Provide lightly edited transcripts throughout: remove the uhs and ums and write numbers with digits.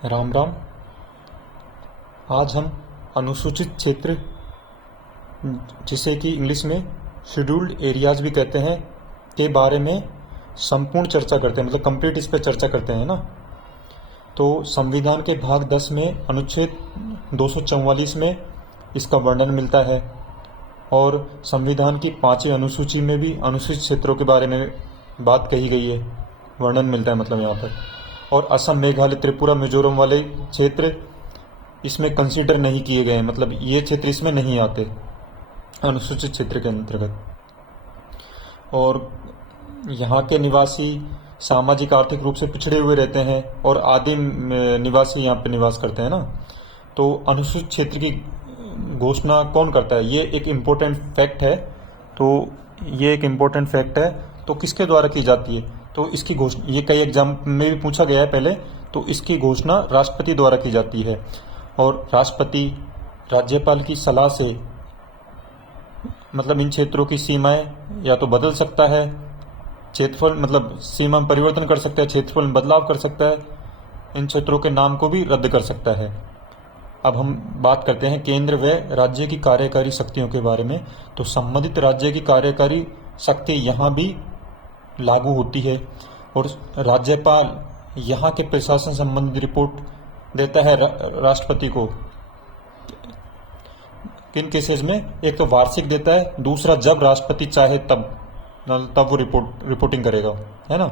राम राम। आज हम अनुसूचित क्षेत्र, जिसे कि इंग्लिश में शेड्यूल्ड एरियाज भी कहते हैं, के बारे में संपूर्ण चर्चा करते हैं, मतलब कंप्लीट इस पर चर्चा करते हैं ना। तो संविधान के भाग 10 में अनुच्छेद 244 में इसका वर्णन मिलता है और संविधान की 5वीं अनुसूची में भी अनुसूचित क्षेत्रों के बारे में बात कही गई है, वर्णन मिलता है मतलब यहाँ पर। और असम, मेघालय, त्रिपुरा, मिजोरम वाले क्षेत्र इसमें कंसीडर नहीं किए गए, मतलब ये क्षेत्र इसमें नहीं आते अनुसूचित क्षेत्र के अंतर्गत। और यहाँ के निवासी सामाजिक आर्थिक रूप से पिछड़े हुए रहते हैं और आदिम निवासी यहाँ पे निवास करते हैं ना। तो अनुसूचित क्षेत्र की घोषणा कौन करता है? ये एक इम्पोर्टेंट फैक्ट है। तो किसके द्वारा की जाती है? तो इसकी घोषणा, ये कई एग्जाम में भी पूछा गया है पहले, तो इसकी घोषणा राष्ट्रपति द्वारा की जाती है। और राष्ट्रपति राज्यपाल की सलाह से मतलब इन क्षेत्रों की सीमाएं या तो बदल सकता है, क्षेत्रफल मतलब सीमा में परिवर्तन कर सकता है, क्षेत्रफल में बदलाव कर सकता है, इन क्षेत्रों के नाम को भी रद्द कर सकता है। अब हम बात करते हैं केंद्र व राज्य की कार्यकारी शक्तियों के बारे में। तो संबंधित राज्य की कार्यकारी शक्ति यहाँ भी लागू होती है और राज्यपाल यहाँ के प्रशासन संबंधी रिपोर्ट देता है राष्ट्रपति को। किन केसेस में? एक तो वार्षिक देता है, दूसरा जब राष्ट्रपति चाहे तब वो रिपोर्टिंग करेगा, है ना।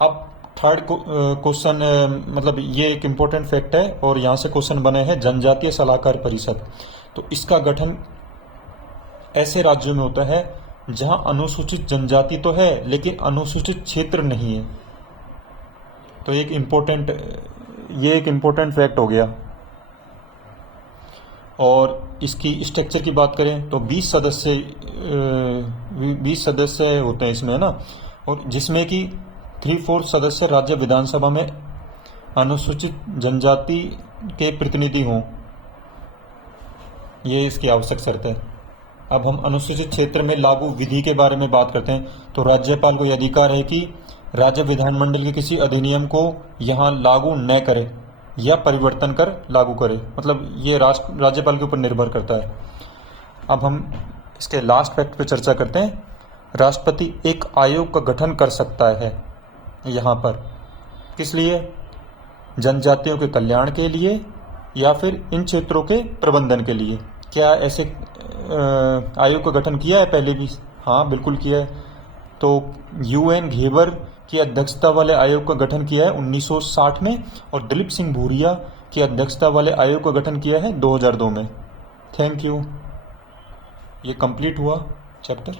अब थर्ड क्वेश्चन, मतलब ये एक इम्पोर्टेंट फैक्ट है और यहाँ से क्वेश्चन बने हैं जनजातीय सलाहकार परिषद। तो इसका गठन ऐसे राज्यों में होता है जहां अनुसूचित जनजाति तो है लेकिन अनुसूचित क्षेत्र नहीं है। तो ये एक इम्पोर्टेंट फैक्ट हो गया। और इसकी स्ट्रक्चर की बात करें तो 20 सदस्य होते हैं इसमें, है ना। और जिसमें कि 3/4 सदस्य राज्य विधानसभा में अनुसूचित जनजाति के प्रतिनिधि हों, ये इसकी आवश्यक शर्त है। अब हम अनुसूचित क्षेत्र में लागू विधि के बारे में बात करते हैं। तो राज्यपाल को यह अधिकार है कि राज्य विधानमंडल के किसी अधिनियम को यहाँ लागू न करे या परिवर्तन कर लागू करे, मतलब ये राज्यपाल के ऊपर निर्भर करता है। अब हम इसके लास्ट फैक्ट पे चर्चा करते हैं। राष्ट्रपति एक आयोग का गठन कर सकता है यहाँ पर, किस लिए? जनजातियों के कल्याण के लिए या फिर इन क्षेत्रों के प्रबंधन के लिए। क्या ऐसे आयोग का गठन किया है पहले भी? हाँ, बिल्कुल किया है। तो UN घेवर की अध्यक्षता वाले आयोग का गठन किया है 1960 में और दिलीप सिंह भूरिया की अध्यक्षता वाले आयोग का गठन किया है 2002 में। Thank you. ये कंप्लीट हुआ चैप्टर।